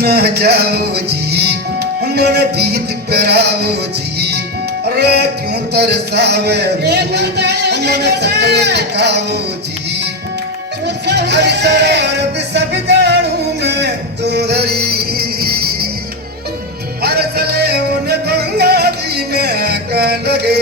न जाओ जी, मन जीत कराओ जी। अरे क्यों तरसावे मन सकल दिखाओ जी। हर शरारत सब जानू मैं तोरी, हर सले उन गंगा जी में कह लगे